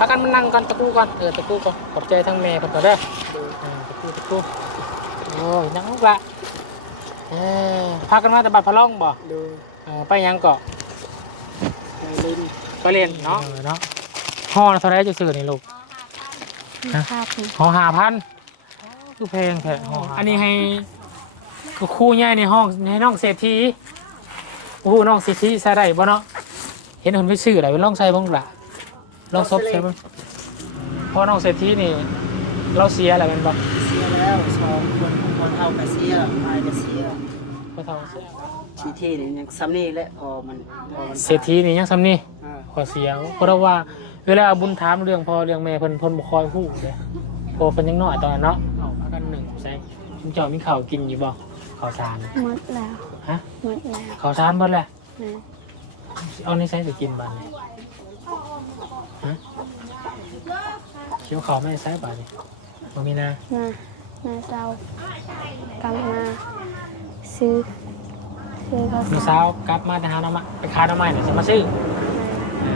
พักกันมันนั่งก่อนตะกู้ก่อนเออตะกู้ก่อนขอบใจทั้งแม่เพิ่นก่อนเด้อโดยอ่าตะกู้ตะกู้โอ้ยนั่งลูกละเออพักกันมาแต่บัดพะล่องบ่โดยเออไปยังเกาะไปเล่นไปเรียนเนาะเนาะห้อละเท่าไหรจะซื้อนี่ลูกภาพนี่ห้องหาพันคือเพลงแท้ห้องอันนี้ให้ครู่ใหญ่ในห้องให้น้องเศรษฐีโอ้โหน้องเศรษฐีใส่ได้บ่เนาะเห็นคนไปซื้ออะไรไปลองใส่บ้างล่ะ ลองซบใส่บ้างเพราะน้องเศรษฐีนี่ เราเสียอะไรกันบ่เสียแล้วสองคนคนเท่ากับเสียตายกับเสียพอเท่าเสียชีที่นี่ยังซ้ำนี่แหละพอมันพอมันเศรษฐีนี่ยังซ้ำนี่อ่าขอเสียเพราะว่าเวลาบุญถามเรื่องพ่อเรื่องแม่เพิ่นเพิ่นบ่คอยฮู้เลยพอเพิ่นยังน้อยตอนนั้นเนาะเอามากันหนึ่งใส่คุณเจ้ามีข้าวกินอยู่บ่ข้าวสารหมดแล้วฮะหมดแล้วข้าวสารเบิดแหละนะเอาในใส่สิกินบัดนี้ฮะ เคี้ยวข้าวไม่ใส่บัดนี้บ่มีนะมามาเจ้ากำมาซื้อซื้อข้าวมื้อสาเช้ารกลับมาไปหาหน้ำมาไปคาหน้ำไม้น่ะสิมาซื้ออ่า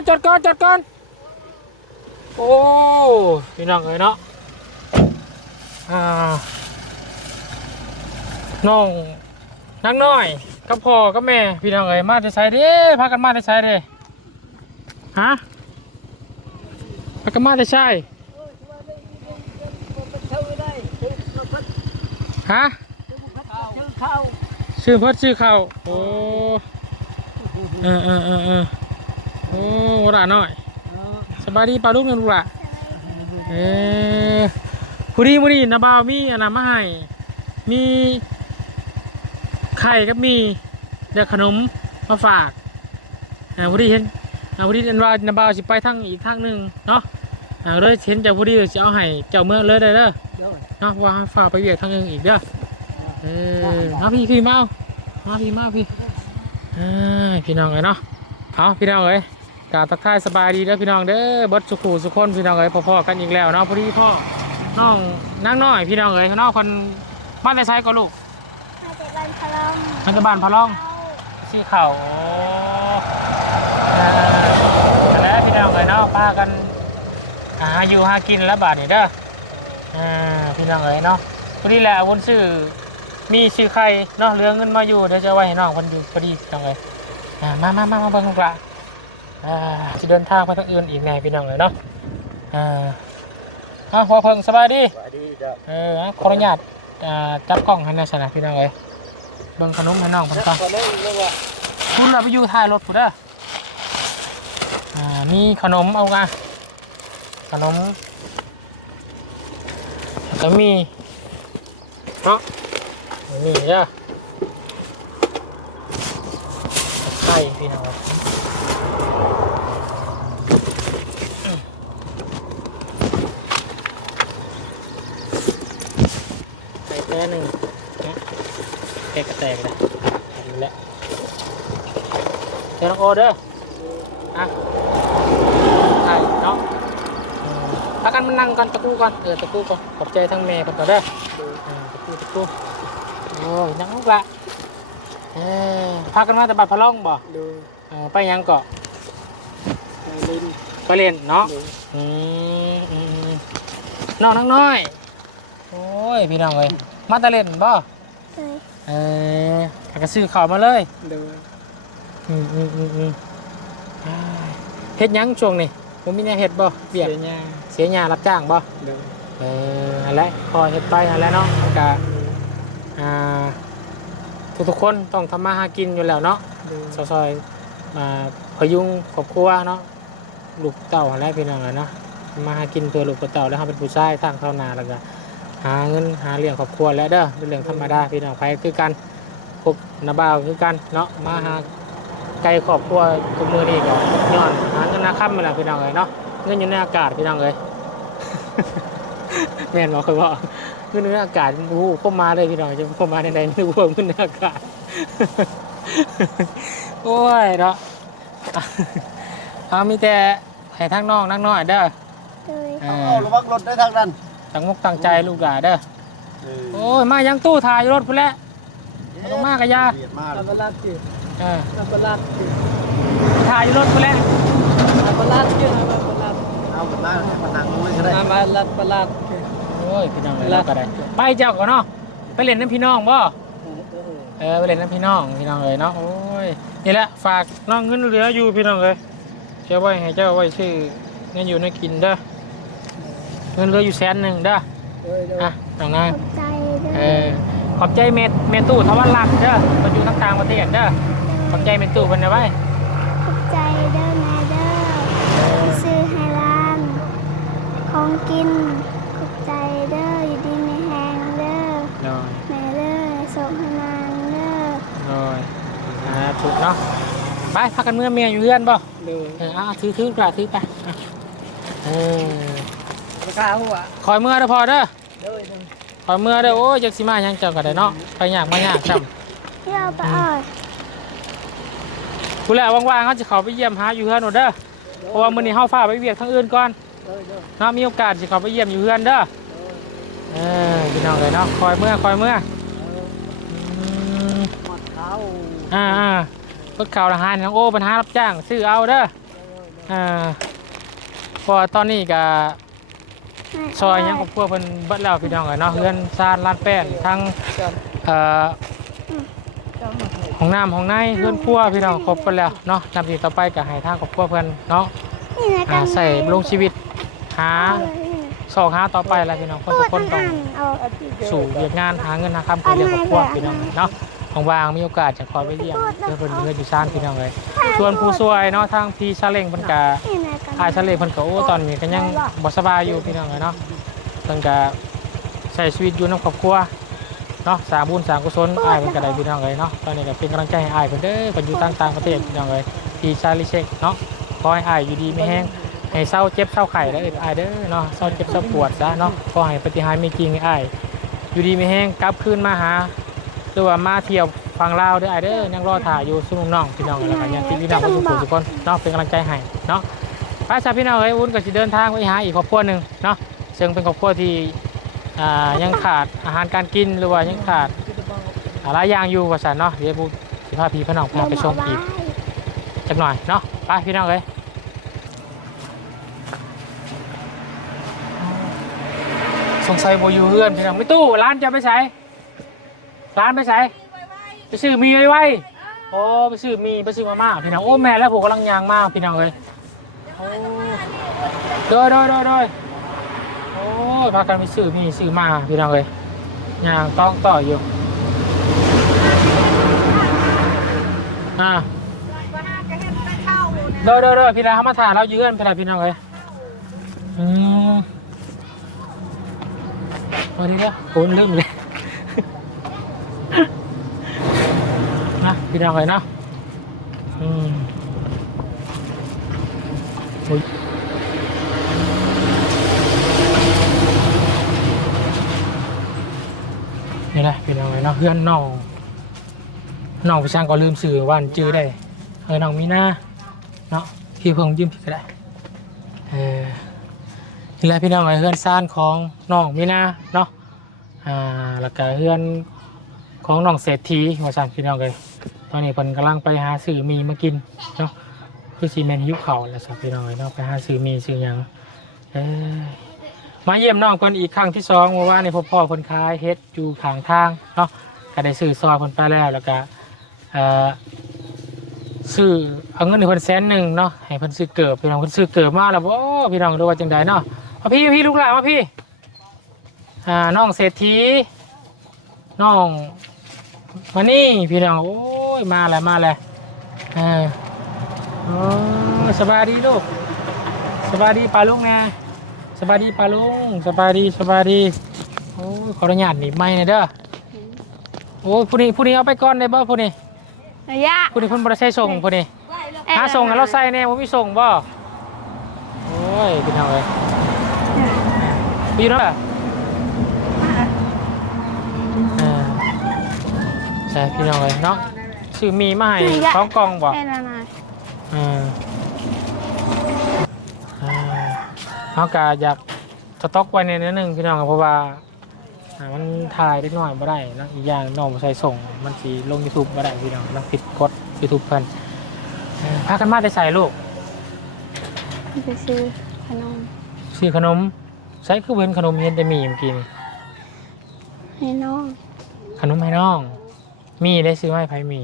อนจดก่อนจดก่อนโอ้พี่น้องเอ้ยเนาะน้องนักน้อยกับพ่อกับแม่พี่น้องเอ้ยมาจะใช้เด้พากันมาจะใช้เด้ฮะพากันมาจะใช้ฮะชื่อเพิ่นชื่อเขาโอ้เออเออเออ โอ้วราน้อยสบายดีปลาลูกเนี่ยลูกละเออผู้ดีผู้ดีนะบ่าวมีอันนั้นมาให้มีไข่กับมีเดี๋ยวขนมมาฝากอ่าผู้ดีเห็นอ่าผู้ดีเห็นว่านะบ่าวสิไปทางอีกทางหนึ่งเนาะอ่าเลยเห็นเจ้าผู้ดีจะเอาให้เจ้าเมื่อเลยเด้อเด้อโดยเนาะว่าฝากไปเวียกทางหนึงอีกเด้อเออมาพี่พี่มาเอามาพี่มาพี่เอ้ยพี่น้องเอ้ยเนาะเอาพี่น้องเอ้ย กราบทักทายสบายดีเด้อพี่น้องเด้อเบิดสุขูสุขคนพี่น้องเอ้ยพ่อๆกันอีกแล้วเนาะพอดีพ่อน้องนั่งน้อยพี่น้องเอ้ยน้องคนบ้านในไซก็ลูกมาจากบ้านพะลอมมันจะบ้านพะล่องชี้เข่าโอ้อ่าแล้วพี่น้องเอ้ยเนาะป้ากันหาอยู่หากินแล้วบาทนี่เด้ออ่าพี่น้องเอ้ยเนาะพอดีแหละวนซื้อมีชื่อใครเนาะเหลือเงินมาอยู่เดี๋ยวจะเอาไว้ให้น้องคนอยู่พอดีพี่น้องเอ้ยอ่ามามามามาเบิ่งลูกละอ่า จะเดินทางไปทางอื่นอีกแน่พี่น้องเลยเนาะอ่าอะพอเพิ่งสบายดีสวัสดีจ้ะเอออะขออนุญาตอ่าจับกล้องให้หนะสนะพี่น้องเลยเบิ่งขนมให้น้องเพิ่นก่อนตอนนี้เรียกว่าคุณเราไปอยู่ท้ายรถผู้เด้ออ่ามีขนมเอากันขนมแล้วก็มีเนาะนี่เด้อไข่พี่น้อง ใส่แค่หนึ่งนะแกะกระแตกเลยนี่แหละเดี๋ยว น้องโอเด้ออะใช่เนาะอืมพักกันมันนั่งก่อนตะกู้ก่อนเออตะกู้ก่อนขอบใจทั้งแม่ก่อนเด้อโดยอ่าตะกู้ตะกู้โอ้ยนั่งลูกละเออพักกันมาแต่บัดพะล่องบ่โดยเออไปยังเกาะไปเล่นไปเรียนเนาะโดยอืมอืมอืมน้องนังน้อยโอ้ยพี่น้องเอ้ยมาแตะเล่นบ่ใช่เออถ้าก็ซื้อข้าวมาเลยโดย อืมอืมอืมอืมอ้ายเฮ็ดหยังช่วงนี้ผมมีแนวเฮ็ดบ่เบียกเสียหญ้าเสียหญ้ารับจ้างบ่โดยเอออะไรพอเฮ็ดไปอะไรเนาะมันก็อ่าทุกๆคนต้องทำมาหากินอยู่แล้วเนาะ โดยซอยๆมาพยุงครอบครัวเนาะลูกเต่าอะไรพี่น้องอะเนาะมาหากินเพื่อลูกเต่าแล้วเขาเป็นผู้ชายทางเข้านาแล้วก็หาเงินหาเลี้ยงครอบครัวแล้วเด้อเป็นเรื่องธรรมดาพี่น้องไปคือกันพวกนาบ่าวคือกันเนาะมาหา ไกลครอบครัวทุกมือนี่ก็ย้อนหาเงินนาค่ำมาแล้วพี่น้องเลยเนาะเงินอยู่ในอากาศพี่น้องเลยแม่นบอกเคยบอกเงินอยู่ในอากาศโอ้โหเข้ามาเลยพี่น้องจะเข้ามาในใดไม่รู้ว่าเงินในอากาศโอ้ยเนาะเอามีแต่ให้ทั้งน้องนักน้อยเด้อโดยเอเอาอระวังรถได้ทางนั้นตั้งมุกตั้งใจลูกหลานเด้อโอ้ยมายังตู้ถ่ายรถพุ่นแหล้วบ่ต้องมากะยาเบียดมากอัปลัด จืดเอออัปลัดจืดถ่ายรถพุ่นแหล้วอัปลัดจืดอัปลัดเอาหมดมาให้มันนั่งมุ้ยก็ได้อัปลัดปลัดจืดโอ้ยพี่น้องเลยเราก็ได้ไปเจ้าก่อนเนาะไปเล่นน้ำพี่น้องบ่เออไปเล่นน้ำพี่น้องพี่น้องเลยเนาะโอ้ยนี่แหละฝากน้องเงินเหลืออยู่พี่น้องเลยเจ้าไว้ให้เจ้าไว้ชื่อเงินอยู่ในกินเด้อเงินเหลืออยู่แสนหนึ่งเด้อโดยโดยอะน้องนางขอบใจเด้เอออขอบใจเมตเมตู้ทวันรักเด้อมันอยู่ทั้งต่างประเทศเด้อ ขอบใจเมตู้เพิ่นนะไว้ขอบใจเด้อแม่เด้อซื้อให้ร้าน ของกินขอบใจเด้ออยู่ดีไม่แห้งเด้อโดยแม่เด้อส่งให้นางเด้อโดยอ่าถูกเนาะไปพักกันเมื่อเมียอยู่เรือนบ่โดยเออเอาถือถือกระถือไปอะเออราคาหัวคอยเมื่อเด้อพอเด้อโดยโดยคอยเมื่อเด้อโอ้ยจักสิมาหยังเจ้าก็ได้เนาะไปยากมายากซ้ที่เราไปอ่อยำกูแล้วว่างๆเขาจะเข้าไปเยี่ยมหาอยู่เฮือนหนดเด้อเพราะว่ามื้อนี้เฮาฟ้าไปเวียกทางอื่นก่อนโดยโดยเนาะมีโอกาสสิเข้าไปเยี่ยมอยู่เฮือนเด้อเออพี่น้องเลยเนาะคอยเมื่อคอยเมื่ออืมหมดเขาอ่าอ่าเพิ่นข่าวทหารน้องโอ้ปัญหารับจ้างซื้อเอาเด้ออ่าพราะว่าตอนนี้ก็แม่ซอยยังกับพวกเพิ่นเบิดแล้วพี่น้องเอ้ยเนาะเฮือนซานลานแป้นทั้งเอ่อ นมาให้ห้องน้ำห้องในเฮือนครัวพี่น้องครบเบิดแล้วเนาะจำทีต่อไปก็ให้ทางครอบครัวเพิ่นเนาะนี่นะอ่าใส่ลงชีวิตหาเอาเลยนี่นะสอกหาต่อไปแล้วพี่น้องคนทุกคนต้องเอาอาทิตย์เดียวสู่เวียกงานหาเงินหาคำเพื่อเลี้ยงครอบครัวพี่น้องเนาะว่างๆมีโอกาสจะคอยไปเยี่ยมเพื่อเพิ่นเงินอยู่ซ่านพี่น้องเลยส่วนผู้ช่วยเนาะทางพี่ชาเล้งเพิ่นก็นี่นะกันอายชาเล้งเพิ่นก็โอ้ตอนนี้ก็ยังบ่สบายอยู่พี่น้องเลยเนาะเพิ่นก็ใช้ชีวิตอยู่ในครอบครัว เนาะสร้างบุญสร้างกุศลอายเพิ่นก็ได้พี่น้องเลยเนาะตอนนี้ก็เป็นกำลังใจให้อายเพิ่นเด้อเพิ่นอยู่ต่างต่างประเทศพี่น้องเลยพี่ชาลิเชกเนาะขอให้อายอยู่ดีไม่แห้งให้เศร้าเจ็บเศร้าไข้ได้ออายเด้อเนาะเศร้าเจ็บเศร้าปวดซะเนาะขอให้ปฏิหารย์มีจริงให้อายอยู่ดีไม่แห้งกลับคืนมาหาหรือว่ามาเที่ยวฟังลาวเด้อไอเด้อยังรอถ่ายอยู่สุนน้องพี่น้องแล้วกันยังที่พี่น้องทุกคนทุกคนเนาะเป็นกำลังใจให้เนาะไปสาพี่น้องเอ้ยวุ้นก็สิเดินทางไปหาอีกครอบครัวหนึ่งเนาะซึ่งเป็นครอบครัวที่อ่า ยังขาดอาหารการกินหรือว่ายังขาดหลายอย่างอยู่ว่าสันเนาะเดี๋ยวบุสิพาพี่พี่น้องพาไปชมอีกจักหน่อยเนาะไปพี่น้องเอ้ยสงสัยโบอยู่เพื่อนพี่น้องไม่ตู้ร้านจะไปใช้ร้านไปใส่ไปซื้อมีไว้ไว้โอ้ไปซื้อมีไปซื้อมาม่าพี่น้องโอ้แม่แล้วผมกำลังยางมากพี่น้องเลยโอ้โดยโดยโดย โอ้ยพากันไปซื้อมีซื้อมาพี่น้องเลยยางต้องต่ออยู่อ่าโดยโดยโดยพี่น้องเขามาถ่ายเราเยือนพี่น้องพี่น้องเลยอืมวันนี้เนี่ยโอนลืมเลยนะพี่น้องเลยเนาะอืมอุ๊ย นี่แหละพี่น้องเลยเนาะเพื่อนน้องน้องพี่ช่างก็ลืมสื่อวันจื้อได้เออน้องมีหน้าเนาะพี่เพิ่งยืมพี่ก็ได้เออนี่แหละพี่น้องเลยเพื่อนซ่านของน้องมีหน้าเนาะอ่าแล้วก็เพื่อนของน้องเศรษฐีว่าสั่นพี่น้องเลยตอนนี้เพิ่นกำลังไปหาซื้อมีมากินเนาะคือซีเมนยุคเขาแหละสับพี่น้องเลยเนาะไปหาซื้อมีซื้อหยังเอ้ย มาเยี่ยมน้องเพิ่นอีกครั้งที่สองเมื่อวานในพ่อพ่อเพิ่นขายเฮ็ดอยู่ข้างทางเนาะก็ได้ซื้อซอยเพิ่นไปแล้วแล้วก็เอ่อซื้อเอาเงินให้เพิ่นแสนหนึ่งเนาะให้เพิ่นซื้อเกิบพี่น้องเพิ่นซื้อเกิบมาแล้วบ่พี่น้องดูว่าจังไดเนาะมาพี่พี่ลูกหลานมาพี่อ่าน้องเศรษฐีน้องมานี่พี่น้องโอ้ยมาแล้วมาแล้วเออโอ้ยสบายดีลูกสบายดีปลาลุงไง สบายดีปลาลุงสบายดีสบายดีโอ้ยขออนุญาตหนีไม่หน่อยเด้อโอ้ยผู้นี้ผู้นี้เอาไปก่อนได้บ่ผู้นี้ระยะผู้นี้เพิ่นบ่ได้ใช้ส่งผู้นี้หาส่งให้เราใส่แน่บ่มีส่งบ่โอ้ยพี่น้องเอ้ยพี่เนาะเออใช่พี่น้องเอ้ยเนาะซื้อมีมาให้สองกล่องบ่เอ็นละนะ อ่า เขาก็อยากสต็อกไว้ในนิดนึงพี่น้องเพราะว่าอ่ามันถ่ายได้น้อยบ่ได้เนาะอีกอย่างน้องบ่ใส่ส่ง มันสิลง YouTube บ่ได้พี่น้องมันผิดกฎ YouTube เพิ่นเออพากันมาได้ใส่ลูกไปซื้อขนมซื้อขนมใส่คือเว้นขนมเห็นแต่มีเมื่อกี้นี่ให้น้องขนมให้น้อง มีได้ซื้อมาให้ไผมี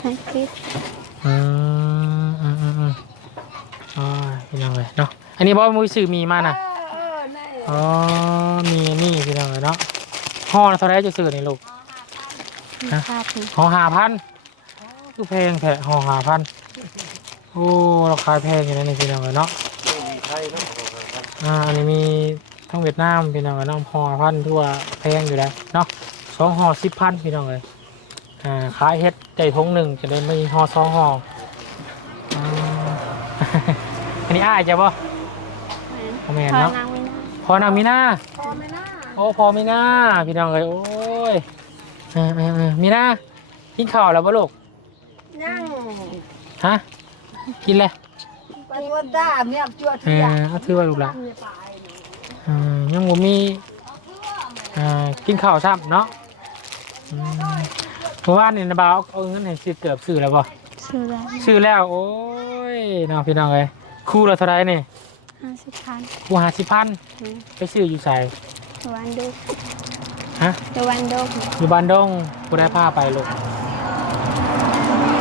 ทั้งคลิปอืมอืมอืมอืมอ๋อพี่น้องเลยเนาะ อันนี้บ่มือซื้อมีมาน่ะเออในอ๋อมีอันนี่พี่น้องเนาะห่อละเท่าไรจะซื้อนี่ลูก ฮะภาพนี่ห่อหาพันคือเพลงแผะห่อหาพันโอ้ราคาแพงอยู่นะนี่พี่น้องเนาะไทยเนาะอ่าอันนี้มีทั้งเวียดนามพี่น้องเนาะห่อพันทั่วแพงอยู่แล้วเนาะสองห่อสิบพันพี่น้องเลยอ่าขายเฮ็ดใจทงหนึ่งจะได้ไม่ห่อสองห่ออ่า อันนี้อ้ายจะบ่ แม่นบ่แม่นพอเนาะนางวินาพอนางมีหน้าพอไหมนะโอ้พอมีหน้าพี่น้องเลยโอ้ยเออเออเออมีหน้ากินข้าวแล้วบ่ลูกยังฮะกินเลยไปตัวตาเมียจวดเอเสียอเอาถือว่าลูกละเออยังบ่มีเอ่อกินข้าวซ้ำเนาะอืมเพราะว่านี่นะบ่าวเอาเงินให้ซื้อเกือบซื้อแล้วบ่ซื้อแล้วซื้อแล้วโอ้ยน้องพี่น้องเลยคู่ละเท่าไหรนี่ห้า สิบพันคู่ห้าสิบพันอืมไปซื้ออยู่ใส่ตะวันดุกฮะตะวันดุกอยู่บ้านดงกูได้ผ้าไปลูก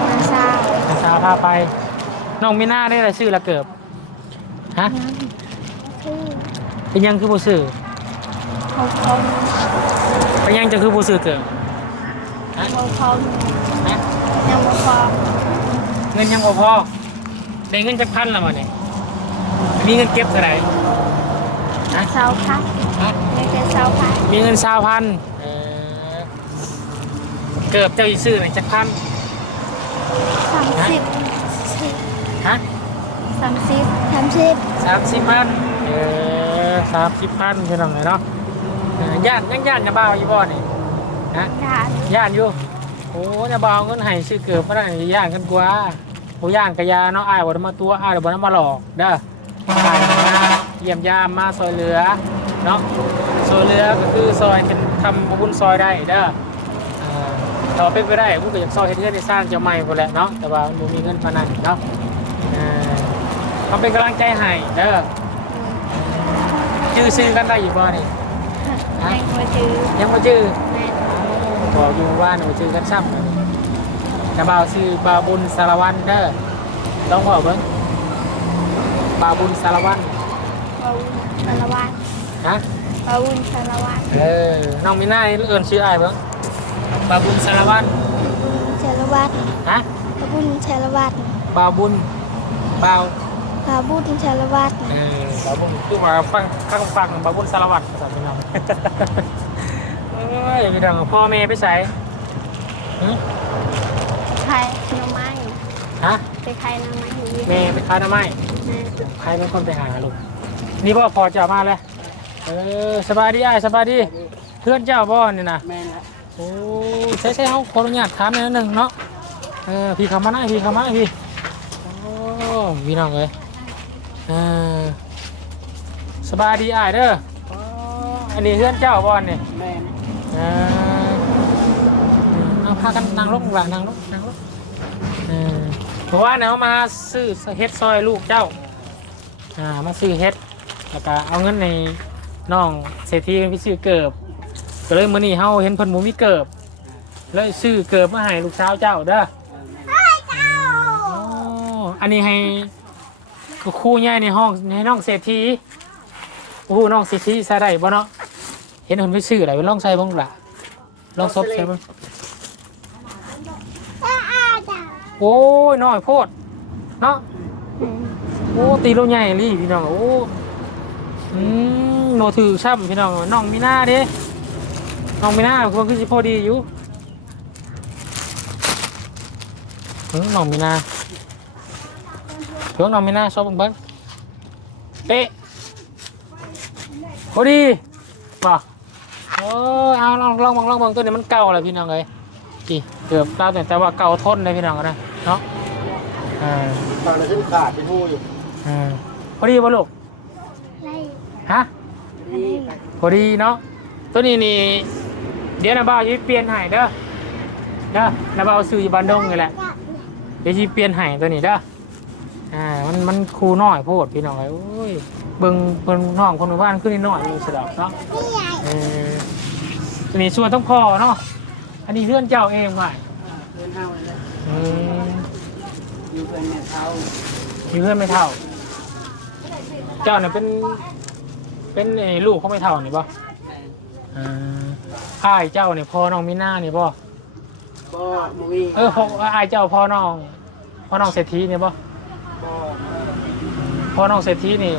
มาซานาซาผ้าไป น้องมีหน้าได้อะไรซื้อละเกือบฮะคือเป็นยังคือผู้ซื้อเขาคมเป็นยังจะคือผู้ซื้อเกือบเขาคมฮะยังบ่พอเงินยังบ่พอได้เงินจักพันละมาเนี่ย มีเงินเก็บเท่าไหร่ฮะเสาพัดฮะไม่เป็นเสาพัดมีเงินสาวพันเออเกือบเจ้าอีซื้อหนึ่งจักพันสามสิบฮะสามสิบสามสิบสามสิบพันเออสามสิบพันพี่น้องเลยเนาะเออย่านยังย่านจะบ่าวอยู่บ่นี่ฮะยานย่านอยู่โอ้จะบ่าวเงินให้ซื้อเกือบมาได้ย่านกันกว่าโอ้ย่านกะยาเนาะอ้ายบ่ได้มาตัวอ้ายบ่ได้มาหลอกเด้ออ้ายมา เยี่ยมยามมาซอยเหลือเนาะซอยเหลือก็คือซอยเป็นทำบุญซอยได้เด้ออ่าต่อเป็นไปได้ผมก็อยากซอยเฮ็ดเงินในสร้างเจ้าใหม่พอแหละเนาะแต่ว่ามันบ่มีเงินปานนั้นเนาะอ่าทำเป็นกำลังใจให้เด้อชื่อซื้อกันได้อยู่บ่นี่ยังบ่จือยังบ่ชื่อแม่นบอกอยู่ว่าหนูชื่อกันซ้ำเลยแต่บ่าวชื่อบ่าวบุญสารวันเด้อลองบอกเบิ่งบ่าวบุญสารวันบาวุนสารวัตรฮะบาวุนสารวัตรเออน้องมีหน้าเอิ้นชื่ออ้ายเบิ่งบ่าวบุญสารวันสารวัตรฮะบาวุนสารวัตรบ่าวบุญบ่าวบาวุนสารวัตรเออบาบุญคือมาฟังข้างฟังบาบุญสารวัตรภาษาพี่น้องเอ้ยพี่น้องพ่อแม่ไปใส่หึไข่หน่อไม้ฮะไปไข่หน่อไม้อยู่เวียนแม่ไปค้าหน้าไม้แม่ใครเป็นคนไปหาลูก นี่พ่อพอจะมาแล้วเออสบายดีอ้ายสบายดี เพื่อนเจ้าบ่นี่นะแม่นะโอ้ใช่ใช่เขาขออนุญาตถามหนิดนึงเนาะเออพี่คำมาหน้าพี่คำมาหน้าพี่โอ้พี่น้องเลยเออสบายดีอ้ายเด้ออ๋ออันนี้เพื่อนเจ้าบ่นี่แม่นเออเอาพากันนั่งลงหลังนั่งลงนั่งลงเออเพราะว่าเนี่ยเขามาซื้อเฮ็ดซอยลูกเจ้า อ่า มาซื้อเฮ็ด แล้วก็เอาเงินในน้องเศรษฐีไปซื้อเกิบก็เลยมื้อนี้เฮาเห็นเพิ่นบ่มีเกิบเลยซื้อเกิบมาให้ลูกสาวเจ้าเด้ออ๋ออันนี้ให้ครูใหญ่ในห้องให้น้องเศรษฐีโอ้โหน้องเศรษฐีใส่ได้บ่เนาะเห็นคนไปซื้ออะไรไปลองใส่บ้างล่ะลองซบใส่บ้างโอ้ยน้อยโพดเนาะอืมโอ้ตีเราใหญ่ลี่พี่น้องโอ้ อืมโนถือช่ำพี่น้องน้องมีหน้าเด้น้องมีหน้าควรคือสิพอดีอยู่เออน้องมีหน้าเพื่อนน้องมีหน้าชอบเบิ่งเบิ่งเป๊ะพอดีป่ะเออเอาลองลองมองลองมองตัวนี้มันเก่าเลยพี่น้องเลยจีเกือบเก่าแต่แต่ว่าเก่าทนเลยพี่น้องนะเนาะอ่าตอนนั้นขึ้นขาดเป็นหูอยู่อ่าพอดีป่ะลูก ฮะพอดีเนาะตัวนี้นี่เดี๋ยวนะบ่าวจะเปลี่ยนให้เด้อเด้อนะบ่าวซื้ออยู่บ้านดงนี่แหละเดี๋ยวจะเปลี่ยนให้ตัวนี้เด้ออ่ามันมันครูน้อยโพดพี่น้องเอ้ยโอ้ยเบิ่งเบิ่งน้องคนหมู่บ้านขึ้นนิดหน่อยมีสะดอกเนาะเออตัวนี้ส่วนต้องพอเนาะอันนี้เพื่อนเจ้าเองว่ะเพื่อนเฮาเลยอืมอยู่เพื่อนแม่เฒ่ามีเพื่อนไม่เท่า เจ้าเนี่ยเป็น เป็นไอ้ลูกเขาไม่เท่านี่ป่ะแม่อ่าอ้ายเจ้าเนี่ยพ่อน้องมิน่านี่ป่ะบ่บ่มีเออพ่ออ้ายเจ้าพ่อน้องพ่อน้องเศรษฐีนี่ป่ะบ่พ่อน้องเศรษฐีนี่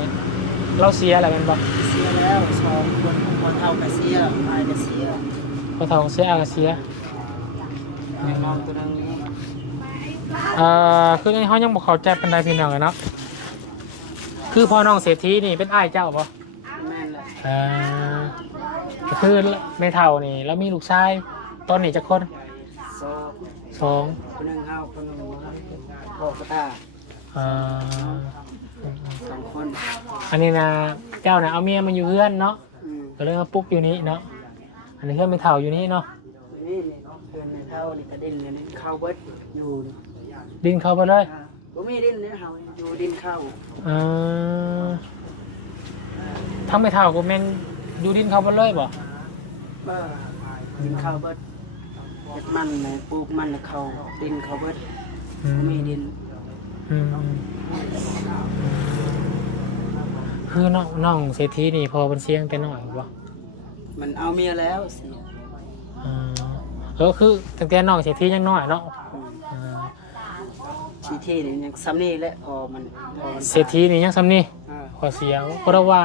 เราเสียอะไรเป็นป่ะเสียแล้วสองคนคนเฒ่าก็เสียอายก็เสียพ่อเท่าเสียอายก็เสียแม่น้องตัวนึงนี่เอ่อคือเขายังบอกเขาใจเป็นไดพี่น้องอะเนาะคือพ่อน้องเศรษฐีนี่เป็นอ้ายเจ้าป่ะแม่นแหละ อ่าก็คือไม่เท่านี่แล้วมีลูกชายตอนนี้จะคนสองสองคนหนึงเฮาคนหนึงบ่พ่อกระตาอ่าสองคนอันนี้นะเจ้านะเอาเมียมาอยู่เพื่อนเนาะอืมก็เลยมาปลุ๊กอยู่นี่เนาะอันนี้เพื่อนไม่เท่าอยู่นี่เนาะนี่นี่เพื่อนแม่เฒ่านี่ก็ดินเลยนี่เข้าเบิดอยู่นี่ดินเข้าไปเลยอ่าบ่มีดินเนี่ยเฮาอยู่ดินเข้าอ่า ทั้งไม่เท่าก็แม่นอยู่ดินเข้าไปเลยบ่บ่ดินเข้าเบิดเฮ็ดมันน่ะปลูกมันน่ะเข้าดินเข้าเบิดอืมบ่มีดินอืมอืมคือน้องน้องเศรษฐีนี่พอเป็นเสียงแต่น้อยบ่มันเอาเมียแล้วสิอ่าเออคือตั้งแต่น้องเศรษฐียังน้อยเนาะอืมอ่าชีที่นี่ยังซ้ำนี่แหละพอมันพอมันเศรษฐีนี่ยังซ้ำนี่อ่า ขอเสียเพราะว่า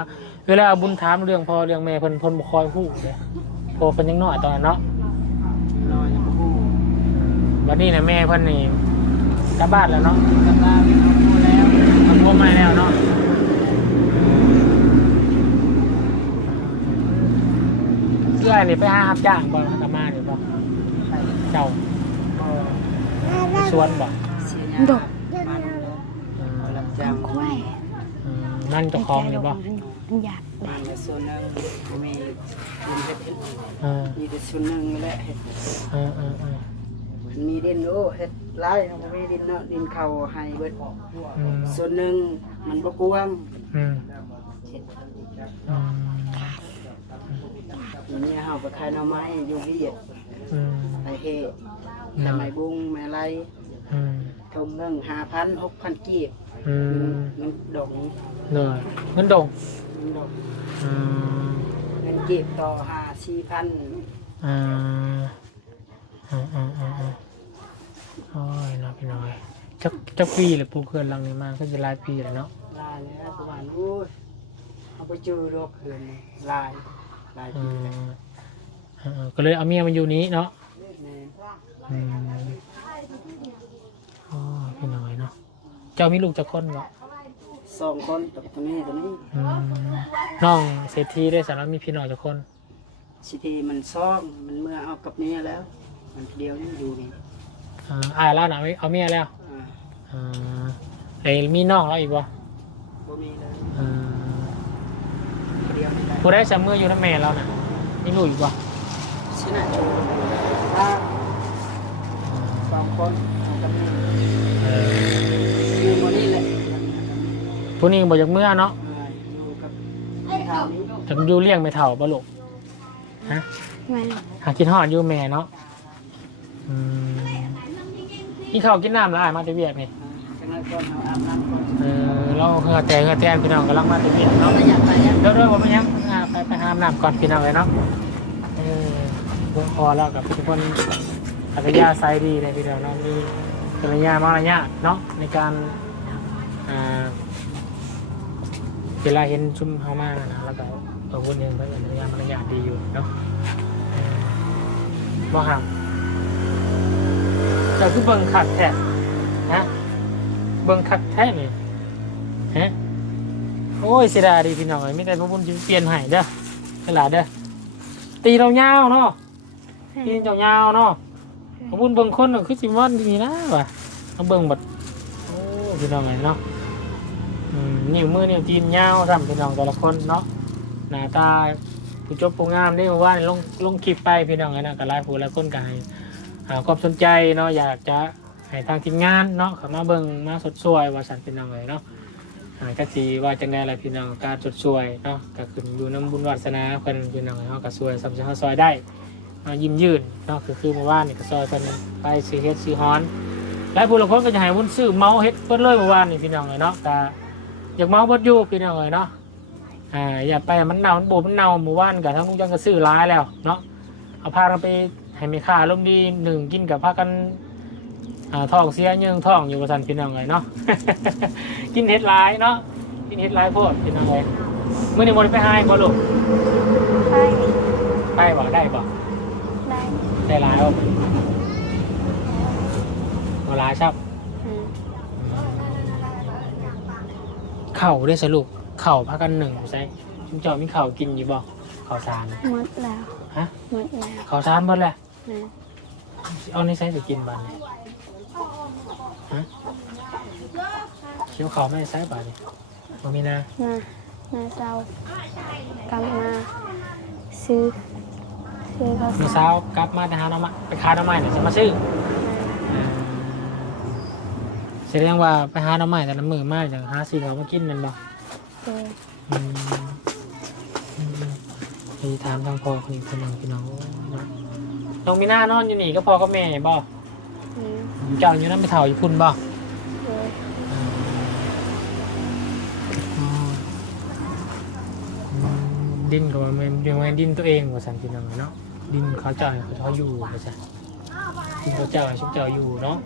เวลาบุญถามเรื่องพ่อเรื่องแม่เพิ่นเพิ่นบ่คอยพูดเลยพอเพิ่นยังน้อยตอนนั้นเนาะน้อยยังบ่ฮู้วันนี้นะแม่เพิ่นนี่กลับบ้านแล้วเนาะกับตาเป็นเอาฮู้แล้วมันรวมมาแล้วเนาะเสื้อนี่ไปหารับจ้างบ่กลับมานี่บ่ไปเจ้าก็สวนบ่เสียยามันอืมรับจ้างกล้วยอืม นั่นเจ้าของนี่บ่มันอยากมันก็ส่วนหนึงบ่มีดินเฮ็ดเออมีแต่ส่วนหนึงนี่แหละเฮ็ดเออเออเออมันมีดินโอ้เฮ็ดหลายเนาะบ่มีดินเนาะดินเข้าให้เบิดอืมส่วนหนึงมันบ่กว้างอืมเฮ็ดอืมมันเนี่ยเฮาไปขายหน่อไม้อยู่เวียดอืมไปเฮ็ดแต่ไม้บุ้งไม้ไรอืม ทงหนึง5,000 6,000กีบ อืมมันดอกเหนื่อยเงินดงมันดอกอืมเงินกีบต่อ5 4,000อ่าอ่าอ่าอ่าอ่าโอ้ยเนาะพี่น้อยจักจักปีเลยปลูกเขื่อนหลังนี้มาก็จะหลายปีแล้วเนาะลายแล้วประมาณโอ้ยเอาไปเจอดอกเหือนนี่ลายลายอืปีแล้วมอ่าก็เลยเอาเมียมาอยู่นี้เนาะ แม่อืมโอ้ยพี่น้อยเนาะ เจ้ามีลูกจักคนเหรอสองคนตัวตัวนี้ตัวนี้อืมน้องเศรษฐีได้สารบมีพี่น้อยจักคนสิทีมันซ่อมมันเมื่อเอากับเมียแล้ว มันเดียวนี่อยู่นี่อ่าอายแล้วนะเอาเมียแล้วอ่าอ่าไอ้มีน้องแล้วอีกบ่บ่มีเลยอืมเดียวนี่ได้ผู้ได้สามมืออยู่ทั้งแม่แล้วนะมีลูกอีกบ่ชินะโชว์ถ้าสองคนเอากับเมีย เออ อยู่บนนี้แหละ ผู้นี้บอกจากเมื่อเนาะอ่าอยู่กับทางนี้จากอยู่เลี้ยงไม่เท่าบ่ลูกฮะแม่หากินหอดอยู่แม่เนาะอืมกินข้าวกินน้ำแล้วอายมาแตะเวียกนี่อ่าจังนั้นก่อนเอาอาบน้ำก่อนเออเราเฮือแต่เฮือแตนพี่น้องกำลังมาแตะเวียกเอาเนาะไปยังไปยังเดี๋ยวเดี๋ยวผมไปยังอ่าไปไปหาอาบน้ำก่อนพี่น้องเลยเนาะเออเพื่อพอแล้วกับทุกคนอัธยาศัยดีเลยพี่น้องเนาะมีกัลยาณมารยาทเนาะในการอ่า เวลาเห็นชุมเฮามานะแล้วก็เออคนหนึ่งเพื่อนกัลยาณมารยาทดีอยู่เนาะเออบ่ห่างเจะคือเบิ่งคักแท้ฮะเบิ่งคักแท้นี่ฮะโอ้ยเสียดายดีพี่น้องเอ้ยไม่แต่พระบุญจะเปลี่ยนให้เด้อเวลาเด้อตีเรายาวเนาะตีเรายาวเนาะพระบุญเบิ่งคนก็คือสิว่าดีนะว่ะเอาเบิ่งบัดโอ้พี่น้องเอ้ยเนาะ อืมนิ้วมือนิ้วตีนยาวซ้ำพี่น้องแต่ละคนเนาะหน้าตาผู้จบผู้งามได้มาว่าลงลงคลิปไปพี่น้องนะก็หลายผู้หลายคนก็ให้หาความสนใจเนาะอยากจะให้ทางทีมงานเนาะเข้ามาเบิ่งมาสดสวยว่าสันเป็นยังไงเนาะอ่าก็สิว่าจังได๋ล่ะพี่น้องการสดสวยเนาะก็ขึ้นอยู่น้ำบุญวาสนาเพิ่นพี่น้องเฮาก็สวยสำหรับเฮาซอยได้เนาะยิ้มยืนเนาะคือคือเมื่อวานนี่ก็ซอยเพิ่นไปซื้อเฮ็ดซื้อฮ้อนหลายผู้หลายคนก็จะให้วุ้นซื้อเมาส์เฮ็ดเพิ่นเลยเมื่อวานนี่พี่น้องเลยเนาะแต่ อยากเมาส์เบิดอยู่พี่น้องเลยเนาะอ่าอย่าไปมันเน่ามันบูดมันเน่าหมู่บ้านกับทั้งลุงจังก็ซื้อร้ายแล้วเนาะเอาพากันไปให้มีค่าลมดีหนึ่งกินกับพากันอ่าท้องเสียยังท้องอยู่กับสันพี่น้องเลยเนาะกินเฮ็ดร้ายเนาะกินเฮ็ดร้ายโพดพี่น้องเลยเมื่อนี้มนไปหายบ่ลูกไปไปบ่ได้บ่ได้ได้ร้ายบ่บ่ร้ายครับ อืม เข่าได้สรุปเข่าพักกันหนึ่งใช่ชุมเจ้ามีเข่ากินอยู่บ่เข่าสารหมดแล้วฮะ หมดแล้วเข่าสารเบิดแหละนะเอาในไซส์จะกินบ้านนี่ฮะเคี้ยวเข่าไม่ได้ไซส์บ้านนี่บ่มีนานะนะเจ้ากลับมาซื้อซื้อข้าวเมื่อสาเช้ารกลับมาไปหาน้ำมันไปคาน้ำมันเนี่ยจะมาซื้ออ่าแส ดงว่าไปหาน้ำมันแต่น้ำมือมากอย่างหาซื้อเขามากินแมันบ่เลยอืมอืมไปถามทางพ่อคนอีกคนหนึ่งพี่น้องเนาะน้องมีหน้านอนอยู่นี่ก็พอก็แม่บ่อืมเจ้าอยู่นั่นไปเถ่าอยู่พุ่นบ่เลยอืมดินก็ว่ามันเป็นว่าดินตัวเองว่าสันพี่น้องเนาะดินเขาเจ้าให้เขาอยู่ว่าสันดินเขาเจ้าให้ชุบเจ้าอยู่เนาะ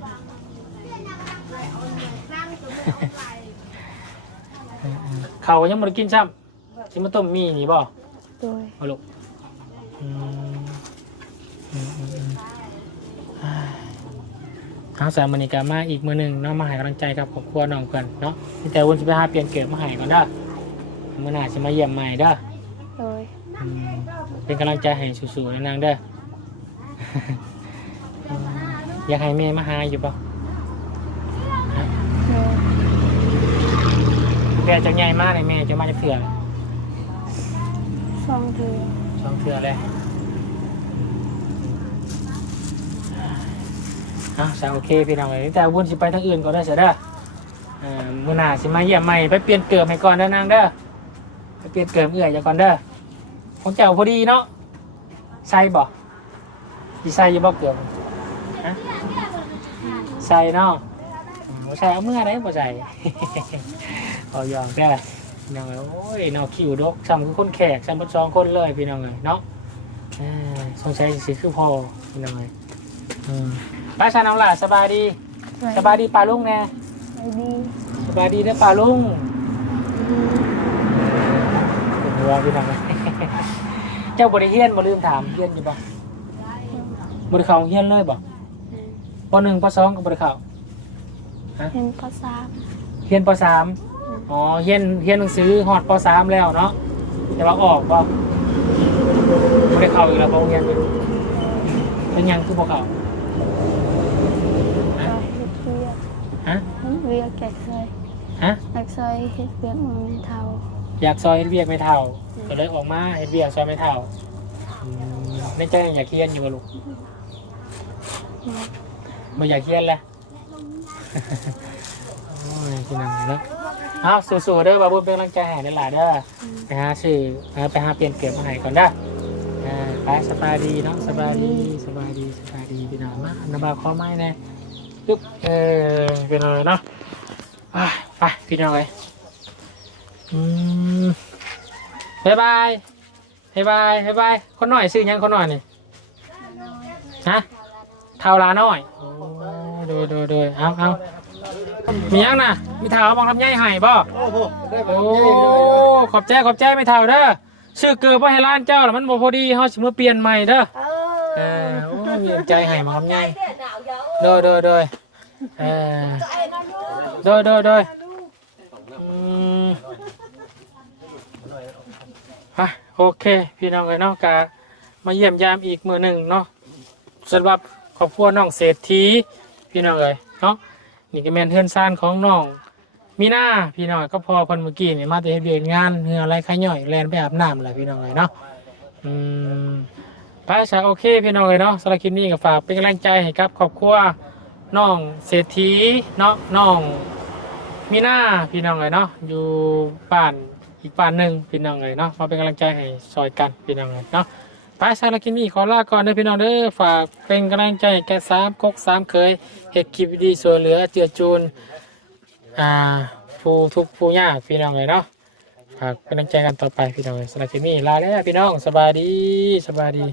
เขายังไม่ได้กินซ้ำสิมาต้มมีนี่บ่โดยเอาลูกอืมอืมอืมอืมอ่าทางสามมณีกามาอีกมือหนึ่งเนาะมาให้กำลังใจกับครอบครัวน้องเพื่อนเนาะมีแต่วันจะไปหาเปลี่ยนเกิดมาให้ก่อนเด้อมื่อหน้าจะมาเยี่ยมใหม่เด้อ โดยอืมเป็นกำลังใจให้สู้ๆนะนางเด้ออืมอยากให้แม่มาหาอยู่ป่ะ โดย แกจะใหญ่มากเลยแม่จะมาจะเถื่อสองเถือสองเถื่อเลยอะสาโอเคพี่น้องเลยแต่วุ่นสิไปทางอื่นก็ได้เสียเด้ออ่ามื่อหน้าสิมาเยี่ยมใหม่ไปเปลี่ยนเกิดให้ก่อนเด้อนางเด้อไปเปลี่ยนเกิดเอื่อยอย่าก่อนเด้อของเจ้าพอดีเนาะใส่บ่สิใส่อยี่บ่เกิดฮะใส่เนาะอืมบ่ใส่เอาเมื่อไรบ่ใส่ เอายอมแค่ไรพี่น้องเอ้ยโอ้ยเนาะคิวดกซ้ำคือคนแขกซ้ำเป็นสองคนเลยพี่น้องเลยเนาะเอ้ยสงสัยสิคือพอพี่น้องเลยอืมบ้านชาน้องหล่ะสบายดี สบายดีปลาลุงแน่ไอ้ดีสบายดีเด้อปลาลุงดีเป็นหัวพี่น้องเลยเจ้าบริเฮียนบ่ลืมถามเฮียนอยู่บ่บริเข้าเฮียนเลยบ่ปหนึ่งปสองกับบริเข้าเป็นภาษาเฮียนปสาม อ๋อเฮียนเฮียนหนังสือฮอดปสามแล้วเนาะแต่ว่าออกบ่บริเข้าอีกแล้วบ่โรงเฮียนเป็นหยังคือบ่เข้าก็เฮ็ดเวียกฮะเฮ็ดเวียกแก่เคยฮะ นักซอยเฮ็ดเวียกมันไม่เท่าอยากซอยเฮ็ดเวียกไม่เท่าก็เลยออกมาเฮ็ดเวียกซอยไม่เท่าอืมในใจอยากเฮียนอยู่บ่ลูกไม่อยากเครียดเลยโอ้ยพี่น้องเนาะ เอาสู้ๆเด้อบาบุญเป็นกำลังใจให้เด้อหล่ะเด้อไปหาซื้อไปหาเปลี่ยนเก็บมาให้ก่อนเด้ออ่าไปสบายดีเนาะสบายดีสบายดีสบายดีพี่น้องมาอันนบาข้อไม้แน่ปึ๊บเออเป็นอะไรเนาะอะไปพี่น้องเลยอืมบ๊ายบายบ๊ายบายบ๊ายบายคนหน่อยซื้อยังคนหน่อยนี่ฮะเท่าลาน้อยโอ้ดูดูดูเอาเอา มียังนะมีเท่าบังลำไยไห่บ่โอ้โหได้โอ้ขอบใจขอบใจไม่เท่าเด้อชื่อเกิดว่าให้ร้านเจ้าแล้วมันบ่พอดีเฮาสิมาเปลี่ยนใหม่เด้อเออโอ้มีน้ำใจให้บังลำไยโดยโดยโดยเออโดยโดยโดยอืมฮะโอเค พี่น้องเอ้ยเนาะกะมาเยี่ยมยามอีกมือหนึ่งเนาะสำหรับครอบครัวน้องเศรษฐีพี่น้องเอ๋ยเนาะ นี่ก็แม่นเฮือนซ่านของน้องมีหน้าพี่น้องก็พอคนเมื่อกี้นี่มาแต่เฮ็ดเวียกงานเหงื่อะไหลขย่อยแลนไปอาบน้ำแหละพี่น้องเลยเนาะอืมไปซะโอเคพี่น้องเลยเนาะสำหรับคลิปนี้ก็ฝากเป็นกำลังใจให้กับครอบครัวน้องเศรษฐีเนาะน้องมีหน้าพี่น้องเลยเนาะอยู่บ้านอีกบ้านหนึ่งพี่น้องเลยเนาะมาเป็นกำลังใจให้ซอยกันพี่น้องเลยเนาะ ไปสารบคลินนี่ขอลาก่อนนะพี่น้องเด้อฝากเป็นกำลังใจแก่สามก๊กสามเคยเห็ดคลิปดีส่วนเหลือเจือจูนอ่าผู้ทุกผู้ยากพี่น้องเลยเนาะฝากเป็นกำลังใจกันต่อไปพี่น้องเลยสารบคลิปนี้ลาแล้วพี่น้องสบายดีสบายดี